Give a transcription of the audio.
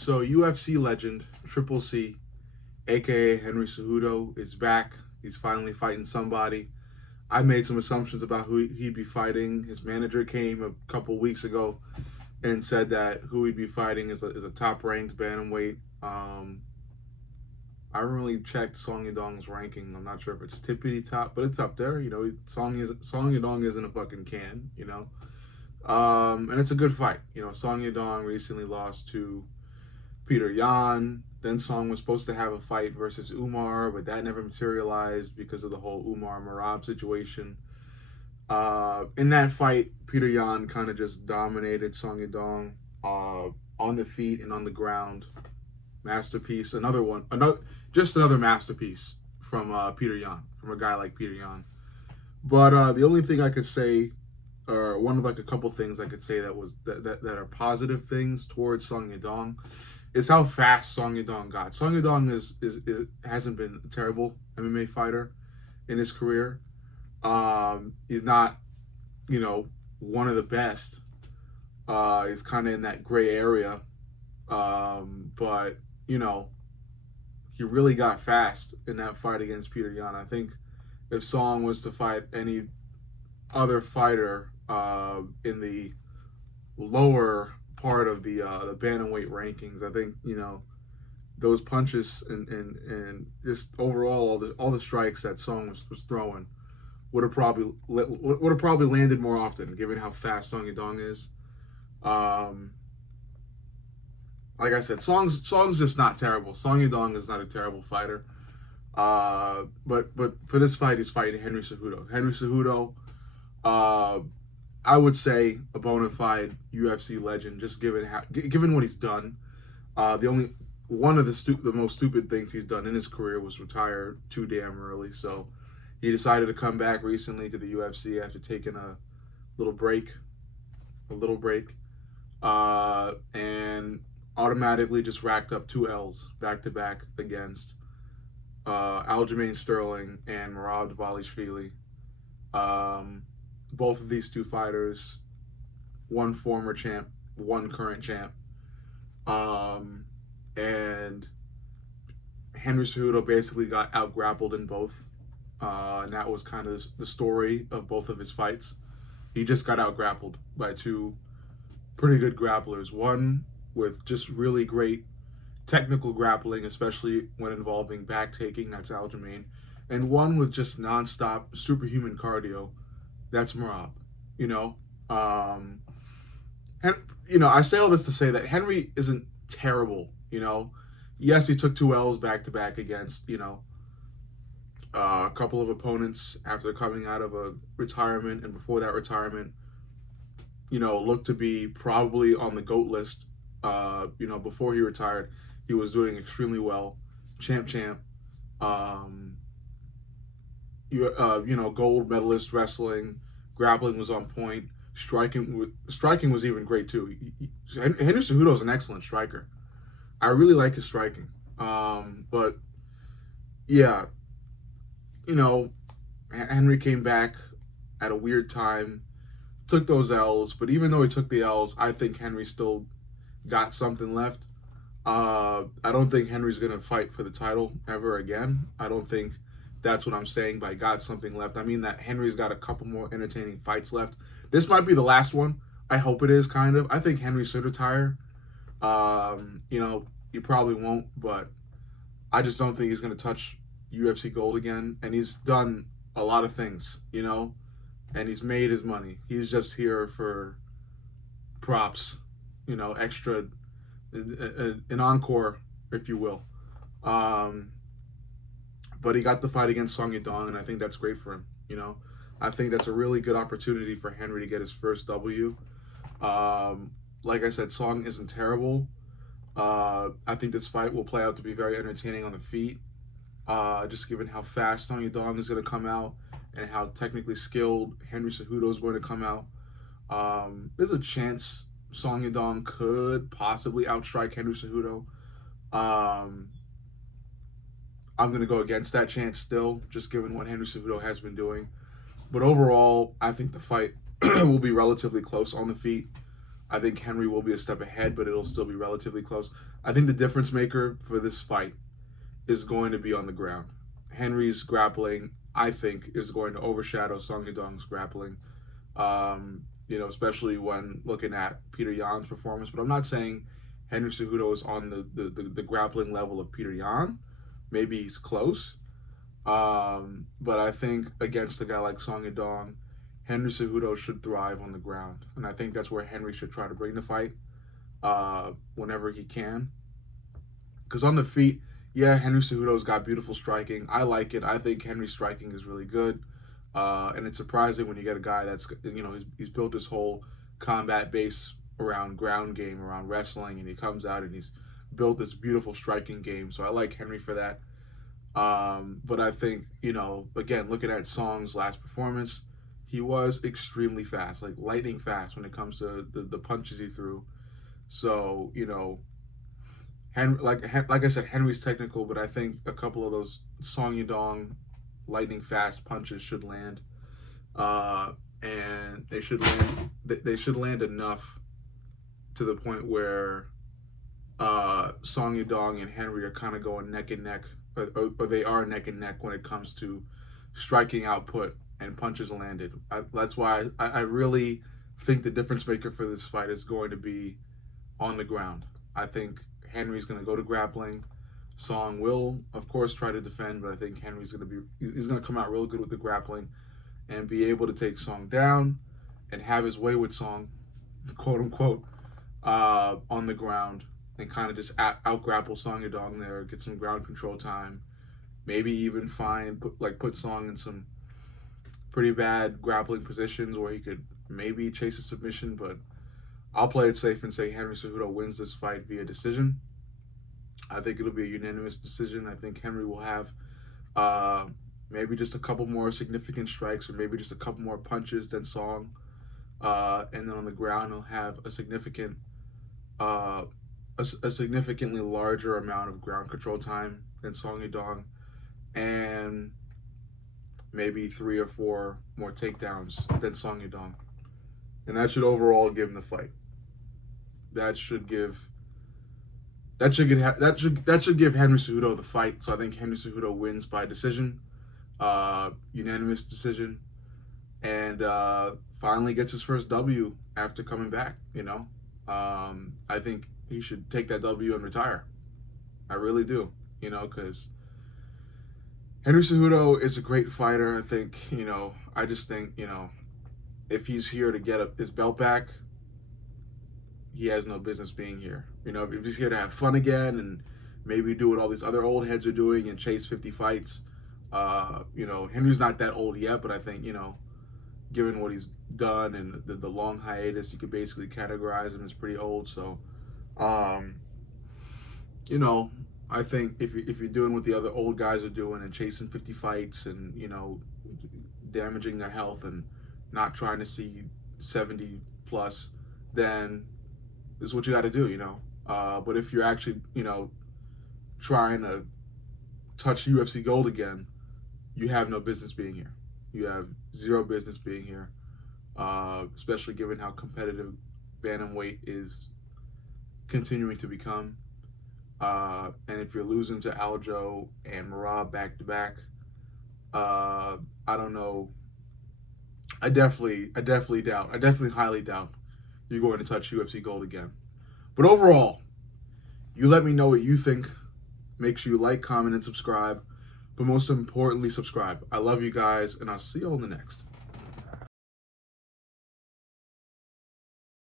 So UFC legend Triple C, aka Henry Cejudo, is back. He's finally fighting somebody. I made some assumptions about who he'd be fighting. His manager came a couple weeks ago and said that who he'd be fighting is a top ranked bantamweight. I haven't really checked Song Yadong's ranking. I'm not sure if it's tippity top, but it's up there. Song Yadong isn't a fucking can. And it's a good fight. Song Yadong recently lost to Peter Yan. Then Song was supposed to have a fight versus Umar, but that never materialized because of the whole Umar Marab situation. In that fight, Peter Yan kind of just dominated Song Yadong on the feet and on the ground. Masterpiece, another masterpiece from Peter Yan, from a guy like Peter Yan. But the only thing I could say, or one of like a couple things I could say that are positive things towards Song Yadong, is how fast Song Yadong got. Song Yadong hasn't been a terrible MMA fighter in his career. He's not, one of the best. He's kind of in that gray area. But he really got fast in that fight against Peter Yan. I think if Song was to fight any other fighter in the lower part of the bantamweight rankings, I think those punches and just overall all the strikes that Song was throwing would have probably landed more often, given how fast Song Yadong is. Like I said, Song's just not terrible. Song Yadong is not a terrible fighter. But for this fight, he's fighting Henry Cejudo. Henry Cejudo, I would say a bona fide UFC legend, just given what he's done. One of the most stupid things he's done in his career was retire too damn early. So he decided to come back recently to the UFC after taking a little break, and automatically just racked up 2 L's back to back against Aljamain Sterling and Merab Dvalishvili. Both of these two fighters, one former champ, one current champ. And Henry Cejudo basically got out-grappled in both. And that was kind of the story of both of his fights. He just got out-grappled by 2 pretty good grapplers. One with just really great technical grappling, especially when involving back taking, that's Aljamain. And one with just nonstop superhuman cardio, that's Merab. And I say all this to say that Henry isn't terrible. Yes, he took 2 L's back to back against a couple of opponents after coming out of a retirement, and before that retirement, looked to be probably on the GOAT list. Before he retired, he was doing extremely well. Champ. Gold medalist wrestling, grappling was on point. Striking was even great too. Henry Cejudo is an excellent striker. I really like his striking. But yeah, Henry came back at a weird time, took those L's. But even though he took the L's, I think Henry still got something left. I don't think Henry's going to fight for the title ever again. I don't think that's what I'm saying by got something left. I mean that Henry's got a couple more entertaining fights left. This might be the last one. I hope it is, kind of. I think Henry should retire. He probably won't, but I just don't think he's going to touch UFC gold again. And he's done a lot of things, and he's made his money. He's just here for props, extra, an encore, if you will. But he got the fight against Song Yadong, and I think that's great for him. I think that's a really good opportunity for Henry to get his first W. Like I said, Song isn't terrible. I think this fight will play out to be very entertaining on the feet, just given how fast Song Yadong is going to come out and how technically skilled Henry Cejudo is going to come out. There's a chance Song Yadong could possibly outstrike Henry Cejudo. I'm going to go against that chance still, just given what Henry Cejudo has been doing. But overall, I think the fight will be relatively close on the feet. I think Henry will be a step ahead, but it'll still be relatively close. I think the difference maker for this fight is going to be on the ground. Henry's grappling, I think, is going to overshadow Song Yadong's grappling. Especially when looking at Peter Yan's performance. But I'm not saying Henry Cejudo is on the grappling level of Peter Yan. Maybe he's close. But I think against a guy like Song Yadong, Henry Cejudo should thrive on the ground. And I think that's where Henry should try to bring the fight whenever he can. Because on the feet, yeah, Henry Cejudo's got beautiful striking. I like it. I think Henry's striking is really good. And it's surprising when you get a guy that's, he's built his whole combat base around ground game, around wrestling, and he comes out and he's built this beautiful striking game. So I like Henry for that. But I think, again, looking at Song's last performance, he was extremely fast, like lightning fast when it comes to the punches he threw. So, Henry, like I said, Henry's technical, but I think a couple of those Song Yadong lightning fast punches should land, and they should land. They should land enough to the point where Song Yadong and Henry are kind of going neck and neck, or they are neck and neck when it comes to striking output and punches landed. That's why I really think the difference maker for this fight is going to be on the ground. I think Henry's going to go to grappling. Song will, of course, try to defend, but I think Henry's going to come out real good with the grappling and be able to take Song down and have his way with Song, quote unquote, on the ground and kind of just out grapple Song Yadong there, get some ground control time, maybe even put Song in some pretty bad grappling positions where he could maybe chase a submission, but I'll play it safe and say Henry Cejudo wins this fight via decision. I think it'll be a unanimous decision. I think Henry will have maybe just a couple more significant strikes or maybe just a couple more punches than Song. And then on the ground, he'll have a significantly larger amount of ground control time than Song Yadong, and maybe 3 or 4 more takedowns than Song Yadong. And that should overall give him the fight. That should give Henry Cejudo the fight. So I think Henry Cejudo wins by decision, unanimous decision, and finally gets his first W after coming back. I think he should take that W and retire. I really do. Because Henry Cejudo is a great fighter. I think, I just think, if he's here to get his belt back, he has no business being here. If he's here to have fun again and maybe do what all these other old heads are doing and chase 50 fights, Henry's not that old yet, but I think, given what he's done and the long hiatus, you could basically categorize him as pretty old. So, I think if you're doing what the other old guys are doing and chasing 50 fights and, damaging their health and not trying to see 70 plus, then this is what you got to do, But if you're actually, trying to touch UFC gold again, you have no business being here. You have zero business being here, especially given how competitive bantamweight is continuing to become. And if you're losing to Aljo and Merab back to back, I don't know. I definitely highly doubt you're going to touch UFC gold again. But overall, you let me know what you think. Make sure you like, comment, and subscribe. But most importantly, subscribe. I love you guys, and I'll see you all in the next.